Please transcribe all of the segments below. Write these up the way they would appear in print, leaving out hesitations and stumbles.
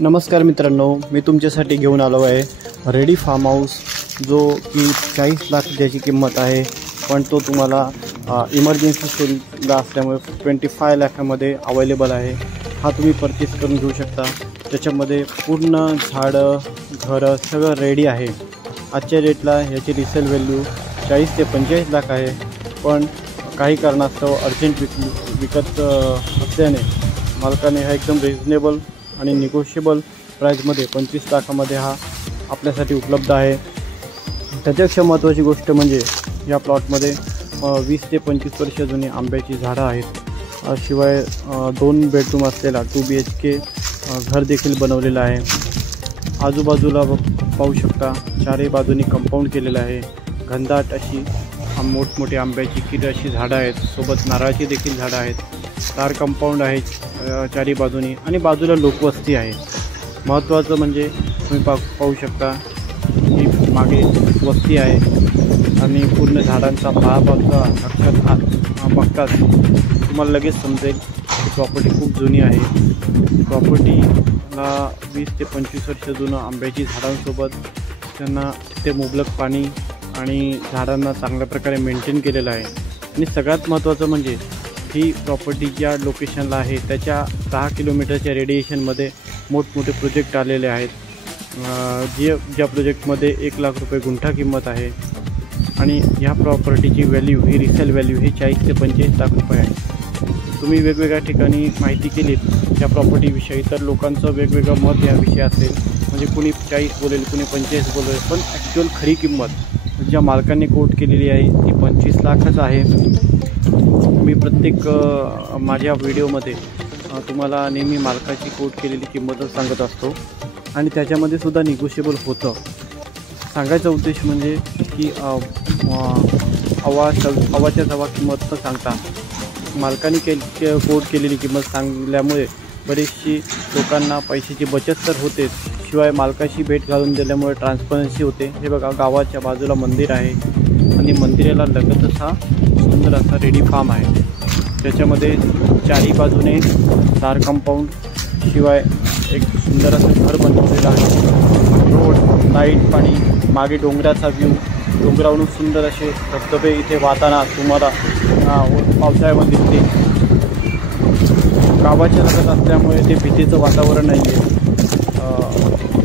नमस्कार मित्रांनो, मी तुमच्यासाठी घेऊन आलो आहे रेडी फार्म हाऊस, जो की 40 लाख ज्याची किंमत आहे, पण तो तुम्हाला इमर्जन्सी सेलला असल्यामुळे 25 लाखामध्ये अवेलेबल आहे। हा तुम्ही परचेस करून घेऊ शकता। त्याच्यामध्ये पूर्ण झाडं घरं सगळं रेडी आहे। आजच्या डेटला याची रिसेल व्हॅल्यू 40 ते 45 लाख आहे, पण काही कारणास्तव अर्जंट विकत असल्याने मालकाने हा एकदम रिजनेबल आणि निगोशिएबल प्राईजमध्ये 25 लाखामध्ये हा आपल्यासाठी उपलब्ध आहे। त्याच्यापेक्षा महत्त्वाची गोष्ट म्हणजे या प्लॉटमध्ये 20 ते 25 वर्ष जुनी आंब्याची झाडं आहेत। शिवाय 2 बेडरूम असलेला 2 BHK घर देखील बनवलेलं आहे। आजूबाजूला पाहू शकता चारही बाजूनी कंपाऊंड केलेलं आहे। घनदाट अशी मोठमोठी आंब्याची किट अशी झाडं आहेत, सोबत नारळाची देखील झाडं आहेत। तार कंपाऊंड आहे चारी बाजूनी आणि बाजूला लोकवस्ती आहे। महत्त्वाचं म्हणजे तुम्ही पाहू शकता की मागे वस्ती आहे आणि पूर्ण झाडांचा भागाचा अक्षरात बघताच तुम्हाला लगेच समजेल की प्रॉपर्टी खूप जुनी आहे। प्रॉपर्टीला 20 ते 25 वर्ष जुनं आंब्याची झाडांसोबत त्यांना तिथे मुबलक पाणी आणि झाडांना चांगल्या प्रकारे मेंटेन केलेलं आहे। आणि सगळ्यात महत्त्वाचं म्हणजे ही प्रॉपर्टी ज्या लोकेशनला आहे त्याच्या 10 किलोमीटरच्या रेडिएशनमध्ये मोठमोठे प्रोजेक्ट आलेले आहेत। ज्या प्रोजेक्टमध्ये 1 लाख रुपये गुंठा किंमत आहे आणि ह्या प्रॉपर्टीची व्हॅल्यू ही रिसेल व्हॅल्यू ही 40 ते 45 लाख रुपये आहे। तुम्ही वेगवेगळ्या ठिकाणी माहिती केलीत त्या प्रॉपर्टीविषयी तर लोकांचं वेगवेगळं मत याविषयी असेल, म्हणजे कुणी 40 बोलेल, कुणी 45 बोलेल, पण ॲक्च्युअल खरी किंमत ज्या मालकांनी कोट केलेली आहे ती 25 लाखच आहे। मी प्रत्येक माझ्या व्हिडिओमध्ये तुम्हाला नेहमी मालकाची कोट केलेली किंमतच सांगत असतो आणि त्याच्यामध्ये सुद्धा निगोशिएबल होतं। सांगायचा उद्देश म्हणजे की अवाच्या जवा किंमत न सांगता मालकाने कोट केलेली किंमत सांगल्यामुळे बरीचशी लोकांना पैशाची बचत तर होतेच, शिवाय मालकाशी भेट घालून दिल्यामुळे ट्रान्सपरन्सी होते। हे बघा, गावाच्या बाजूला मंदिर आहे आणि मंदिराला लगतच हा सुंदर असा रेडी फार्म आहे। त्याच्यामध्ये चारही बाजूने तार कंपाऊंड, शिवाय एक सुंदर असं घर बनवलेलं आहे। रोड, लाईट, पाणी, मागे डोंगराचा व्ह्यू, डोंगरावरून सुंदर असे धबधबे इथे वाहताना तुम्हाला पावसाळ्यामध्ये दिसते। गावाच्या लगत असल्यामुळे ते भीतीचं वातावरण नाही आहे।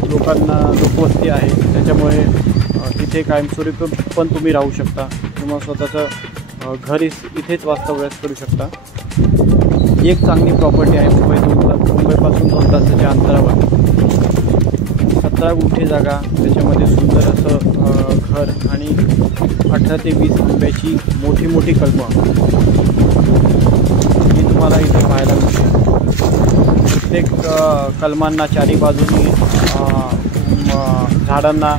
लोकांना लोकवस्ती आहे, त्याच्यामुळे इथे कायमस्वरूपी पण तुम्ही राहू शकता किंवा स्वतःचं घर इथेच वास्तव्यास करू शकता। एक चांगली प्रॉपर्टी आहे मुंबईपासून 2 तासाच्या अंतरावर। 17 गुंठे जागा, त्याच्यामध्ये सुंदर असं घर आणि 18 ते 20 आंब्याची मोठी कलमं ही तुम्हाला इथे पाहायला मिळते। प्रत्येक कलमांना चारी बाजूनी झाडांना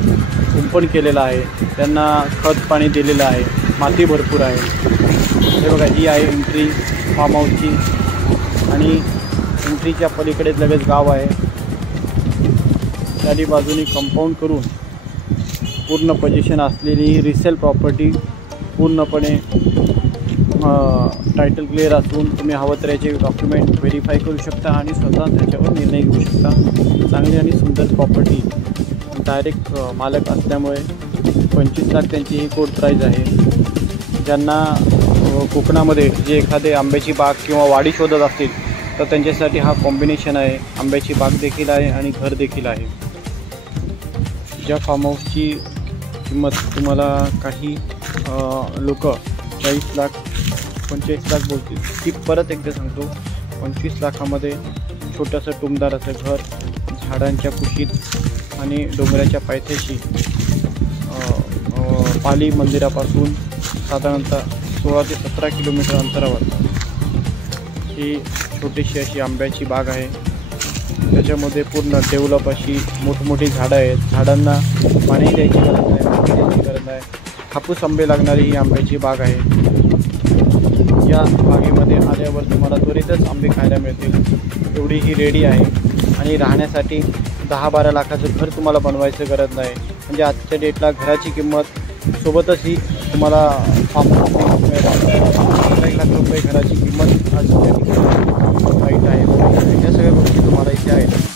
कुंपण केलेलं आहे, त्यांना खत पाणी दिलेलं आहे, माती भरपूर आहे। हे बघा, ही आहे एंट्री फार्म हाऊसची आणि एंट्रीच्या पलीकडे लगेच गाव आहे। चारी बाजूनी कंपाऊंड करून पूर्ण पोझिशन असलेली रिसेल प्रॉपर्टी, पूर्णपणे टायटल क्लिअर असून तुम्ही हवं तर याचे डॉक्युमेंट व्हेरीफाय करू शकता आणि स्वतः त्याच्यावर निर्णय घेऊ शकता। चांगली आणि सुंदर प्रॉपर्टी, डायरेक्ट मालक असल्यामुळे 25 लाख त्यांची ही कोट प्राईज आहे। ज्यांना कोकणामध्ये जे एखादे आंब्याची बाग किंवा वाडी शोधत असतील तर त्यांच्यासाठी हा कॉम्बिनेशन आहे। आंब्याची बाग देखील आहे आणि घर देखील आहे। ज्या फार्म हाऊसची किंमत तुम्हाला काही लोक 40 लाख 45 लाख बोलतील, ती परत एकदा सांगतो, 25 लाखामध्ये छोटंसं टुमदार असं घर, झाडांच्या कुशीत आणि डोंगराच्या पायथ्याशी, पाली मंदिरापासून साधारणतः 16 ते 17 किलोमीटर अंतरावर ही छोटीशी अशी आंब्याची बाग आहे। त्याच्यामध्ये पूर्ण डेव्हलप अशी मोठमोठी झाडं आहेत। झाडांना पाणी द्यायची गरज नाही, पाणी द्यायची गरज नाही। हापूस आंबे लागणारी ही आंब्याची बाग आहे। या बागेमध्ये आल्यावर तुम्हाला त्वरितच आंबे खायला मिळतील, एवढी ही रेडी आहे। आणि राहण्यासाठी 10-12 लाखाचं घर तुम्हाला बनवायचं गरज नाही। म्हणजे आजच्या डेटला घराची किंमत सोबतच ही तुम्हाला फार्म हाऊस मिळेल। 1 लाख रुपये घराची किंमत आज या ठिकाणी वाईट आहे। या सगळ्या गोष्टी तुम्हाला इथे आहेत।